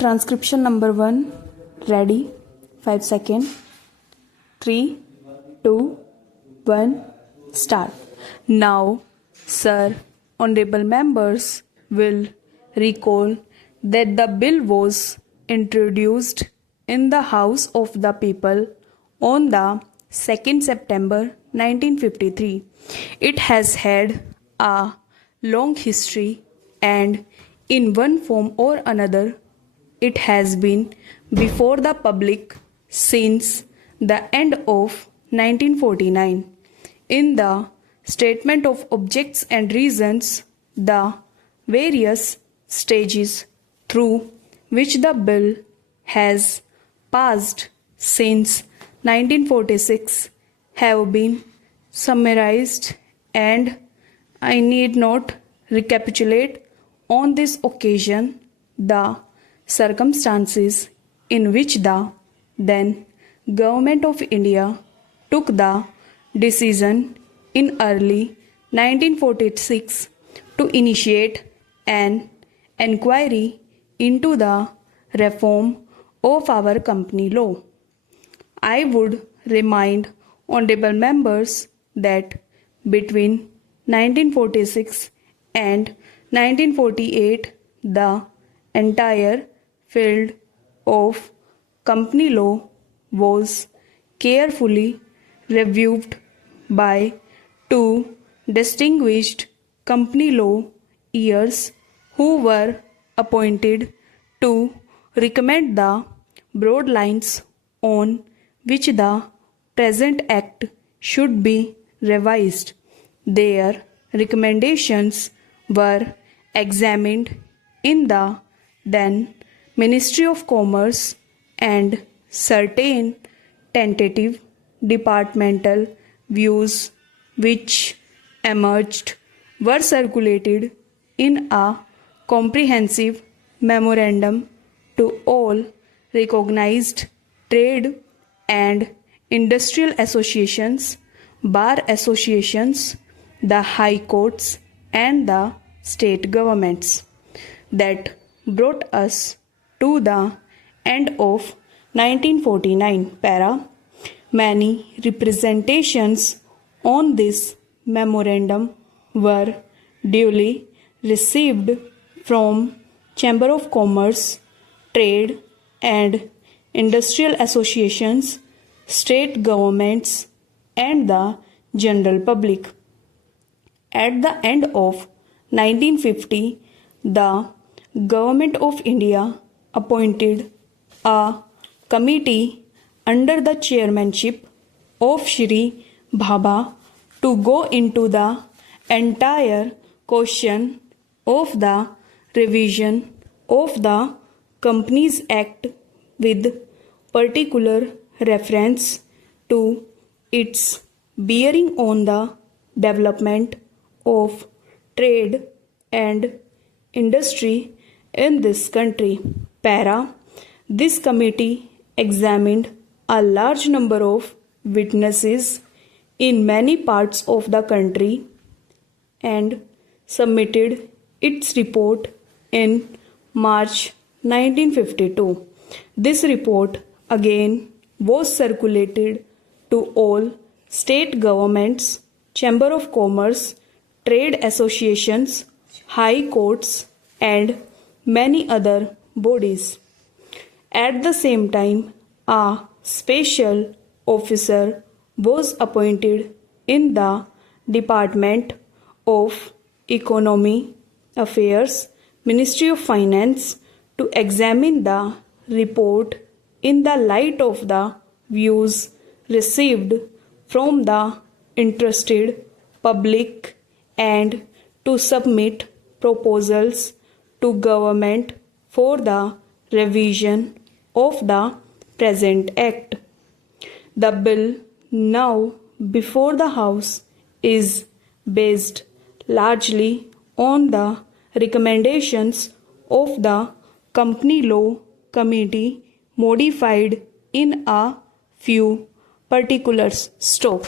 Transcription number 1 ready. 5 seconds. 3, 2, 1 start. Now, sir, honorable members will recall that the bill was introduced in the House of the People on the 2nd September 1953. It has had a long history, and in one form or another it has been before the public since the end of 1949. In the statement of objects and reasons, the various stages through which the bill has passed since 1946 have been summarized, and I need not recapitulate on this occasion the circumstances in which the then Government of India took the decision in early 1946 to initiate an enquiry into the reform of our company law. I would remind honorable members that between 1946 and 1948 the entire field of company law was carefully reviewed by two distinguished company law lawyers who were appointed to recommend the broad lines on which the present act should be revised. Their recommendations were examined in the then Ministry of Commerce, and certain tentative departmental views which emerged were circulated in a comprehensive memorandum to all recognized trade and industrial associations, bar associations, the high courts, and the state governments. That brought us to the end of 1949 para. Many representations on this memorandum were duly received from Chamber of Commerce, Trade and Industrial Associations, state governments, and the general public. At the end of 1950, the Government of India appointed a committee under the chairmanship of Shri Bhabha to go into the entire question of the revision of the Companies Act with particular reference to its bearing on the development of trade and industry in this country. Para. This committee examined a large number of witnesses in many parts of the country and submitted its report in March 1952. This report again was circulated to all state governments, Chamber of Commerce, trade associations, high courts, and many other bodies. At the same time, a special officer was appointed in the Department of Economy Affairs, Ministry of Finance, to examine the report in the light of the views received from the interested public and to submit proposals to government for the revision of the present act. The bill now before the House is based largely on the recommendations of the Company Law Committee, modified in a few particulars. Stop.